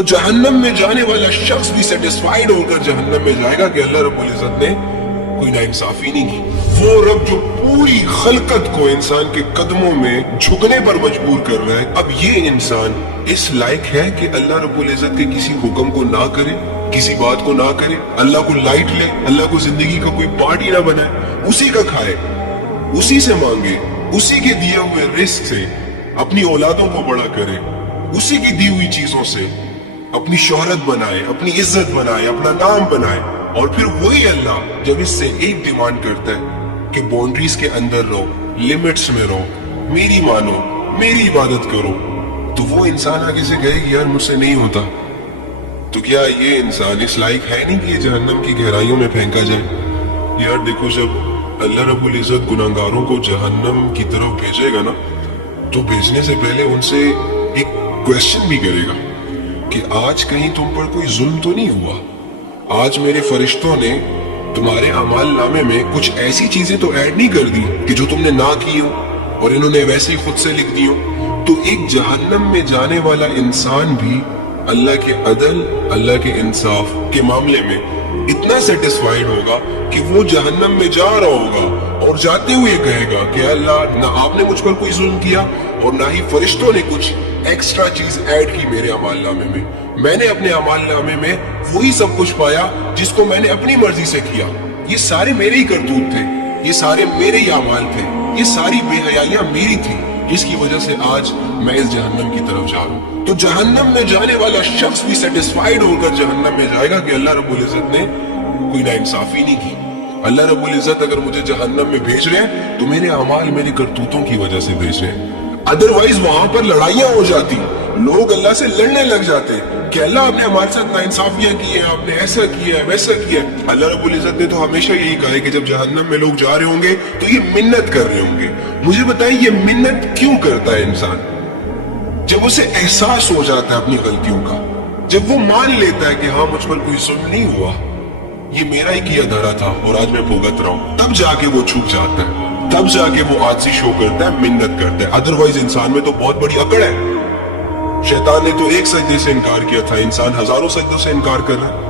تو جہنم میں جانے والا شخص بھی سیٹسفائیڈ ہو کر جہنم میں جائے گا کہ اللہ رب العزت نے کوئی ناانصافی نہیں کی۔ وہ رب جو پوری خلقت کو انسان کے قدموں میں جھکنے پر مجبور کر رہا ہے، اب یہ انسان اس لائق ہے کہ اللہ رب العزت کے کسی حکم کو نہ کرے، کسی بات کو نہ کرے، اللہ کو لائٹ لے، اللہ کو زندگی کا کوئی پارٹ ہی نہ بنائے، اسی کا کھائے، اسی سے مانگے، اسی کے دیے ہوئے رزق سے اپنی اولادوں کو بڑا کرے، اسی کی دی ہوئی چیزوں سے اپنی شہرت بنائے، اپنی عزت بنائے، اپنا نام بنائے، اور پھر وہی اللہ جب اس سے ایک ڈیمانڈ کرتا ہے کہ باؤنڈریز کے اندر رہو، لیمٹس میں رہو، میری مانو، میری عبادت کرو، تو وہ انسان آگے سے کہے کہ یار مجھ سے نہیں ہوتا، تو کیا یہ انسان اس لائق ہے نہیں کہ یہ جہنم کی گہرائیوں میں پھینکا جائے؟ یار دیکھو، جب اللہ رب العزت گناہگاروں کو جہنم کی طرف بھیجے گا نا، تو بھیجنے سے پہلے ان سے ایک کویسچن بھی کرے گا کہ آج کہیں تم پر کوئی ظلم تو نہیں ہوا؟ آج میرے فرشتوں نے تمہارے اعمال نامے میں کچھ ایسی چیزیں تو ایڈ نہیں کر دی کہ جو تم نے نہ کی ہو اور انہوں نے ویسے ہی خود سے لکھ دی ہو؟ تو ایک جہنم میں جانے والا انسان بھی اللہ کے عدل، اللہ کے انصاف کے معاملے میں اتنا سیٹسفائیڈ ہوگا کہ وہ جہنم میں جا رہا ہوگا اور جاتے ہوئے کہے گا کہ اللہ، نہ آپ نے مجھ پر کوئی ظلم کیا اور نہ ہی فرشتوں نے کچھ ایکسٹرا چیز ایڈ کی میرے اعمال نامے میں نے اپنے اعمال نامے میں وہی سب کچھ پایا جس کو میں نے اپنی مرضی سے کیا۔ یہ سارے میرے ہی کرتوت تھے، یہ سارے میرے ہی اعمال تھے، یہ ساری بے حیائیاں میری تھی، جس کی وجہ سے آج میں اس جہنم کی طرف جا رہا ہوں۔ تو جہنم میں جانے والا شخص بھی سیٹسفائیڈ ہو کر جہنم میں جائے گا کہ اللہ رب العزت نے کوئی ناانصافی نہیں کی۔ اللہ رب العزت اگر مجھے جہنم میں بھیج رہے ہیں تو میرے اعمال، میری کرتوتوں کی وجہ سے بھیج رہے ہیں، ادروائز وہاں پر لڑائیاں ہو جاتی، لوگ اللہ سے لڑنے لگ جاتے کہ اللہ آپ نے ہمارے ساتھ ناانصافیاں کی ہیں، آپ نے ایسا کیا ہے، ویسا کیا ہے۔ اللہ رب العزت نے تو ہمیشہ یہی کہا ہے کہ جب جہنم میں لوگ جا رہے ہوں گے تو یہ منت کر رہے ہوں گے۔ مجھے بتائیں یہ منت کیوں کرتا ہے انسان؟ جب اسے احساس ہو جاتا ہے اپنی غلطیوں کا، جب وہ مان لیتا ہے کہ ہاں مجھ پر کوئی ظلم نہیں ہوا، یہ میرا ہی کیا دھرا تھا اور آج میں بھگت رہا ہوں، تب جا کے وہ چھپ جاتا ہے، تب جا کے وہ عاجزی شو کرتا ہے، منت کرتا ہے۔ ادروائز انسان میں تو بہت بڑی اکڑ ہے۔ شیطان نے تو ایک سجدے سے انکار کیا تھا، انسان ہزاروں سجدوں سے انکار کر رہا ہے۔